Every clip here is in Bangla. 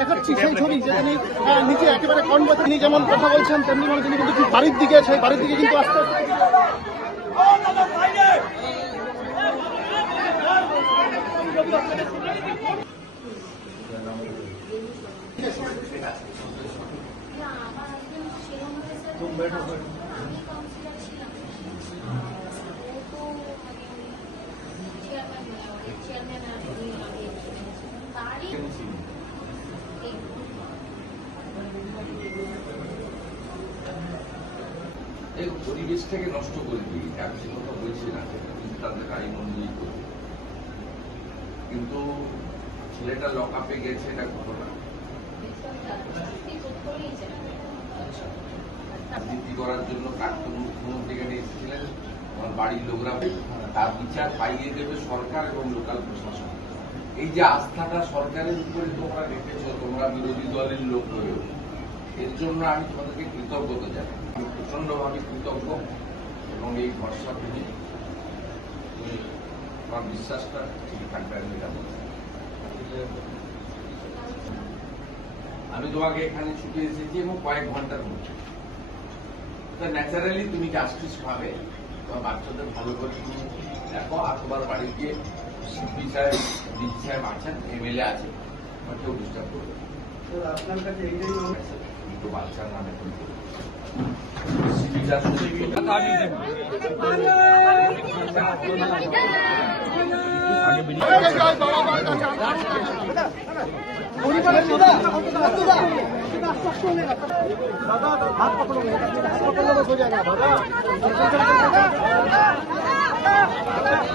দেখাচ্ছি সেই ছবি যেখানে নিচে একেবারে কনভয়ে তিনি যেমন কথা বলছেন তেমনি মানে তিনি কিন্তু বাড়ির দিকে সেই বাড়ির দিকে কিন্তু আসতে এই পরিবেশটাকে নষ্ট করে দিই, আমি সে কথা বলছি না, তাদের আইন অনুযায়ী করবে, কিন্তু ছেলেটা লক আপে গেছে এটা ঘটনা। রাজনীতি করার জন্য প্রাক্তন মুখ্যমন্ত্রী এখানে এসেছিলেন, আমার বাড়ির লোকরা, তার বিচার পাইয়ে দেবে সরকার এবং লোকাল প্রশাসন। এই যে আস্থাটা সরকারের উপরে তোমরা রেখেছ, তোমরা বিরোধী দলের লোক হয়েও, এর জন্য আমি তোমাদেরকে কৃতজ্ঞতা জানাই। আমি প্রচন্ডভাবে কৃতজ্ঞ এবং এই ভরসা করি আমার বিশ্বাসটা ঠিক থাকবে। আমি তোমাকে এখানে ছুটে এসেছি এবং কয়েক ঘন্টার মধ্যে ন্যাচারালি তুমি জাস্টিস পাবে। তোমার বাচ্চাদের ভালো করে তুমি দেখো, আর তোমার বাড়িতে সিপি সাহেব, ডিসি সাহেব আছেন, এমএলএ আছে, আমার কেউ ডিস্টার্ব করবে আপনার কাছে এইটাই তো বাচ্চার নামে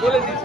বলে দিচ্ছি।